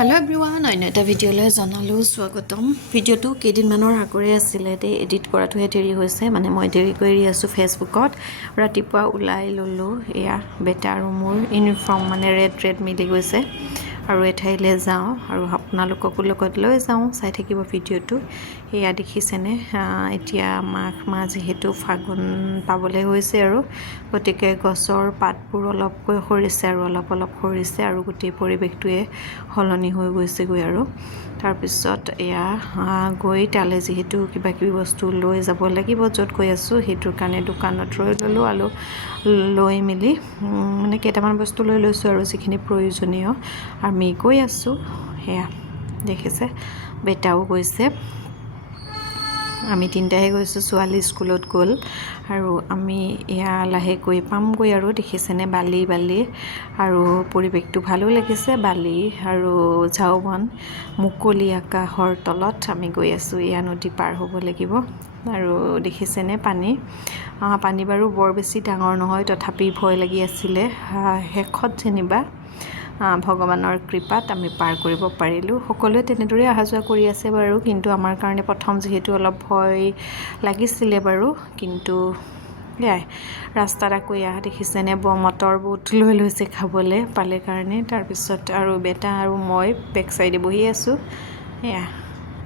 Hello' everyone, অন্য এটা ভিডিঅ'লৈ জনালোঁ স্বাগতম। ভিডিঅ'টো কেইদিনমানৰ আগৰে আছিলে, এডিট কৰাটোহে দেৰি হৈছে, মানে মই দেৰি কৰি আছোঁ ফেচবুকত। ৰাতিপুৱা ওলাই ল'লোঁ, এয়া বেটা আৰু মোৰ ইউনিফৰ্ম মানে ৰেড মিলি গৈছে আৰু এঠাইলৈ যাওঁ আৰু আপোনালোককো লগত লৈ যাওঁ, চাই থাকিব ভিডিঅ'টো। এয়া দেখিছেনে, এতিয়া মাহ যিহেতু ফাগুন পাবলৈ হৈছে আৰু গতিকে গছৰ পাতবোৰ অলপকৈ সৰিছে আৰু অলপ সৰিছে আৰু গোটেই পৰিৱেশটোৱে সলনি হৈ গৈছেগৈ আৰু তাৰপিছত এয়া গৈ তালৈ যিহেতু কিবাকিবি বস্তু লৈ যাব লাগিব, য'ত গৈ আছোঁ সেইটোৰ কাৰণে দোকানত ৰৈ ল'লোঁ আৰু লৈ মেলি মানে কেইটামান বস্তু লৈ লৈছোঁ আৰু যিখিনি প্ৰয়োজনীয়। আমি গৈ আছোঁ, সেয়া দেখিছে বেটাও গৈছে, আমি তিনিটাহে গৈছোঁ, ছোৱালী স্কুলত গ'ল আৰু আমি এয়া লাহেকৈ পামগৈ আৰু দেখিছেনে বালি আৰু পৰিৱেশটো ভালো লাগিছে, বালি আৰু ঝাওবন মুকলি আকাশৰ তলত আমি গৈ আছোঁ। এয়া নদী পাৰ হ'ব লাগিব আৰু দেখিছেনে পানী বাৰু বৰ বেছি ডাঙৰ নহয়, তথাপি ভয় লাগি আছিলে। শেষত যেনিবা ভগৱানৰ কৃপাত আমি পাৰ কৰিব পাৰিলোঁ। সকলোৱে তেনেদৰে অহা যোৱা কৰি আছে বাৰু, কিন্তু আমাৰ কাৰণে প্ৰথম যিহেতু অলপ ভয় লাগিছিলে বাৰু, কিন্তু এয়াই ৰাস্তাত আকৌ এয়া দেখিছেনে মটৰ বুট লৈ লৈছে খাবলৈ পালে কাৰণে। তাৰপিছত আৰু বেটা আৰু মই বেক চাইডে বহি আছোঁ, এয়া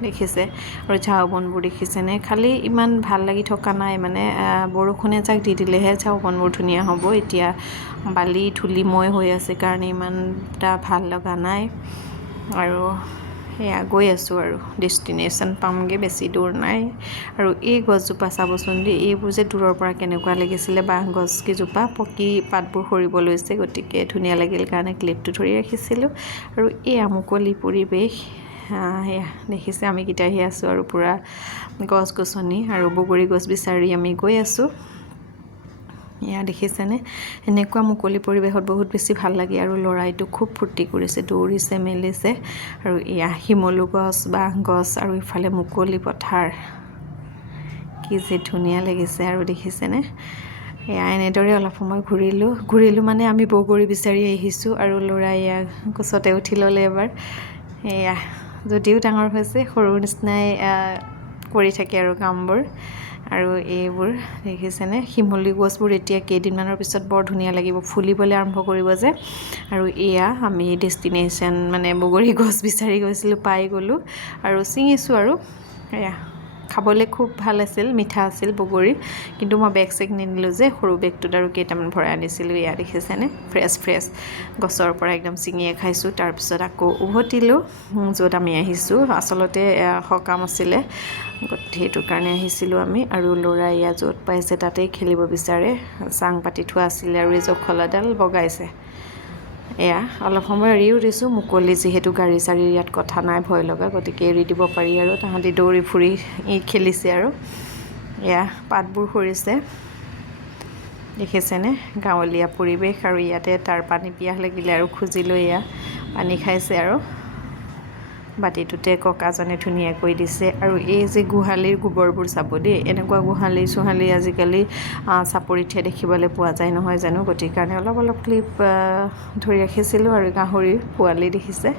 দেখিছে আৰু ঝাওবনবোৰ দেখিছেনে। খালি ইমান ভাল লাগি থকা নাই, মানে বৰষুণ এজাক দি দিলেহে ঝাওবনবোৰ ধুনীয়া হ'ব। এতিয়া বালি ধূলিময় হৈ আছে কাৰণে ইমান এটা ভাল লগা নাই আৰু সেয়া গৈ আছোঁ আৰু ডেষ্টিনেশ্যন পামগৈ, বেছি দূৰ নাই। আৰু এই গছজোপা চাবচোন দেই, এইবোৰ যে দূৰৰ পৰা কেনেকুৱা লাগিছিলে, বাঁহ গছকেইজোপা পকি পাতবোৰ সৰিব লৈছে, গতিকে ধুনীয়া লাগিল কাৰণে ক্লিপটো ধৰি ৰাখিছিলোঁ। আৰু এয়া মুকলি পৰিৱেশ, সেয়া দেখিছে আমি কেইটাহি আছোঁ আৰু পূৰা গছ গছনি আৰু বগৰী গছ বিচাৰি আমি গৈ আছোঁ। এয়া দেখিছেনে, এনেকুৱা মুকলি পৰিৱেশত বহুত বেছি ভাল লাগে আৰু ল'ৰাইটো খুব ফূৰ্তি কৰিছে, দৌৰিছে মেলিছে আৰু এয়া শিমলু গছ, বাঁহ গছ আৰু ইফালে মুকলি পথাৰ, কি যে ধুনীয়া লাগিছে আৰু দেখিছেনে। এয়া এনেদৰে অলপ সময় ঘূৰিলোঁ মানে আমি বগৰী বিচাৰি আহিছোঁ আৰু ল'ৰাই এয়া গছতে উঠি ল'লে এবাৰ। এয়া যদিও ডাঙৰ হৈছে, সৰুৰ নিচিনাই কৰি থাকে আৰু কামবোৰ। আৰু এইবোৰ দেখিছেনে, শিমলু গছবোৰ এতিয়া কেইদিনমানৰ পিছত বৰ ধুনীয়া লাগিব, ফুলিবলৈ আৰম্ভ কৰিব যে। আৰু এয়া আমি ডেষ্টিনেশ্যন মানে বগৰী গছ বিচাৰি গৈছিলোঁ, পাই গ'লোঁ আৰু ছিঙিছোঁ আৰু এয়া খাবলৈ খুব ভাল আছিল, মিঠা আছিল বগৰী, কিন্তু মই বেগ চেগ নিনিলোঁ যে, সৰু বেগটোত আৰু কেইটামান ভৰাই আনিছিলোঁ। এয়া দেখিছেনে ফ্ৰেছ গছৰ পৰা একদম ছিঙিয়ে খাইছোঁ। তাৰপিছত আকৌ উভতিলোঁ য'ত আমি আহিছোঁ, আচলতে সকাম আছিলে, সেইটো কাৰণে আহিছিলোঁ আমি। আৰু ল'ৰাই এয়া য'ত পাইছে তাতেই খেলিব বিচাৰে, চাং পাতি থোৱা আছিলে আৰু এই জখলাডাল বগাইছে। এয়া অলপ সময় এৰিও দিছোঁ, মুকলি যিহেতু গাড়ী চাড়ী ইয়াত কথা নাই ভয় লগা, গতিকে এৰি দিব পাৰি আৰু তাহাঁতি দৌৰি ফুৰি খেলিছে আৰু এয়া পাতবোৰ সৰিছে, দেখিছেনে গাঁৱলীয়া পৰিৱেশ। আৰু ইয়াতে তাৰ পানী পিয়াহ লাগিলে আৰু খুজিলৈ এয়া পানী খাইছে আৰু বাতিটোতে ককাজনে ধুনীয়াকৈ দিছে। আৰু এই যে গোহালিৰ গোবৰবোৰ চাব দেই, এনেকুৱা গোহালি আজিকালি চাপৰিতহে দেখিবলৈ পোৱা যায় নহয় জানো, গতিকে কাৰণে অলপ ক্লিপ ধৰি ৰাখিছিলোঁ। আৰু গাহৰিৰ পোৱালি দেখিছে,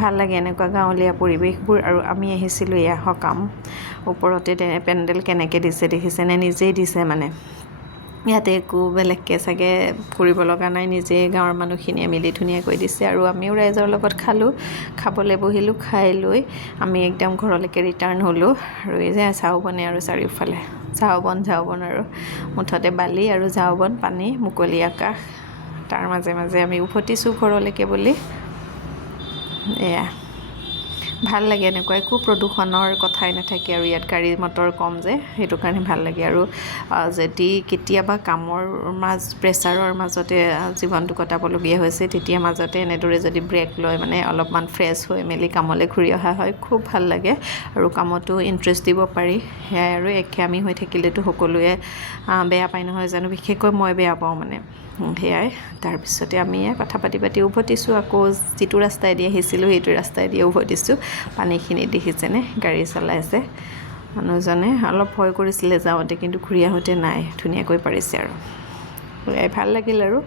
ভাল লাগে এনেকুৱা গাঁৱলীয়া পৰিৱেশবোৰ। আৰু আমি আহিছিলোঁ এয়া সকাম, ওপৰতে পেণ্ডেল কেনেকৈ দিছে দেখিছেনে, নিজেই দিছে মানে, ইয়াতে একো বেলেগকৈ চাগে কৰিব লগা নাই, নিজে গাঁৱৰ মানুহখিনিয়ে মিলি ধুনীয়াকৈ দিছে। আৰু আমিও ৰাইজৰ লগত খাবলৈ বহিলোঁ, খাই লৈ আমি একদম ঘৰলৈকে ৰিটাৰ্ণ হ'লোঁ। আৰু এই যে ঝাওবনে আৰু চাৰিওফালে ঝাওবন আৰু মুঠতে বালি আৰু ঝাওবন, পানী, মুকলি আকাশ, তাৰ মাজে মাজে আমি উভতিছোঁ ঘৰলৈকে বুলি। এয়া ভাল লাগে, এনেকুৱা একো প্ৰদূষণৰ কথাই নাথাকে আৰু ইয়াত গাড়ী মটৰ কম যে, সেইটো কাৰণে ভাল লাগে। আৰু যদি কেতিয়াবা কামৰ প্ৰেছাৰৰ মাজতে জীৱনটো কটাবলগীয়া হৈছে, তেতিয়া মাজতে এনেদৰে যদি ব্ৰেক লয়, মানে অলপমান ফ্ৰেছ হৈ মেলি কামলৈ ঘূৰি অহা হয়, খুব ভাল লাগে আৰু কামতো ইণ্টাৰেষ্ট দিব পাৰি। সেয়াই আৰু একঘেয়ামি হৈ থাকিলেতো সকলোৱে বেয়া পায় নহয় জানো, বিশেষকৈ মই বেয়া পাওঁ মানে, সেয়াই। তাৰপিছতে আমি কথা পাতি উভতিছোঁ, আকৌ যিটো ৰাস্তাইদি আহিছিলোঁ সেইটো ৰাস্তাইদি উভতিছোঁ। পানীখিনি দেখিছেনে, গাড়ী চলাইছে মানুহজনে, অলপ ভয় কৰিছিলে যাওঁতে, কিন্তু ঘূৰি আহোঁতে নাই, ধুনীয়াকৈ পাৰিছে আৰু ভাল লাগিল আৰু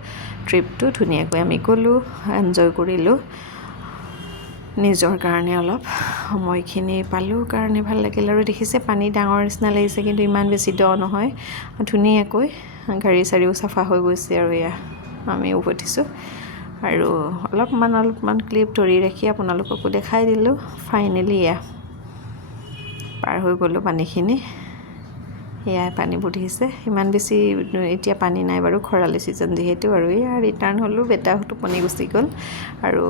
ট্ৰিপটো ধুনীয়াকৈ আমি গ'লোঁ, এনজয় কৰিলোঁ। নিজৰ কাৰণে অলপ সময়খিনি পালোঁ কাৰণে ভাল লাগিল। আৰু দেখিছে পানী ডাঙৰ নিচিনা লাগিছে, কিন্তু ইমান বেছি দ নহয়, ধুনীয়াকৈ গাড়ী চাৰিও চাফা হৈ গৈছে। আৰু এয়া আমি উভতিছোঁ আৰু অলপমান ক্লিপ ধৰি ৰাখি আপোনালোককো দেখাই দিলোঁ। ফাইনেলি এয়া পাৰ হৈ গ'লোঁ পানীখিনি। এয়াই পানীবোৰ দেখিছে, ইমান বেছি এতিয়া পানী নাই বাৰু, খৰালি ছিজন যিহেতু। আৰু এয়া ৰিটাৰ্ণ হ'লোঁ, বেটা টোপনি গুচি গ'ল। আৰু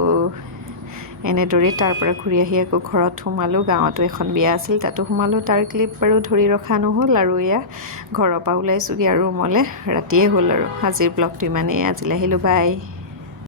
এনেদৰেই তাৰ পৰা ঘূৰি আহি আকৌ ঘৰত সোমালোঁ। গাঁৱতো এখন বিয়া আছিল, তাতো সোমালোঁ। তাৰ ক্লিপ বাৰু ধৰি ৰখা নহ'ল। আৰু এয়া ঘৰৰ পৰা ওলাইছোঁগৈ আৰু ৰুমলৈ, ৰাতিয়ে হ'ল। আৰু আজিৰ ব্লগটো ইমানেই, আজিলৈ আহিলোঁ, বাই।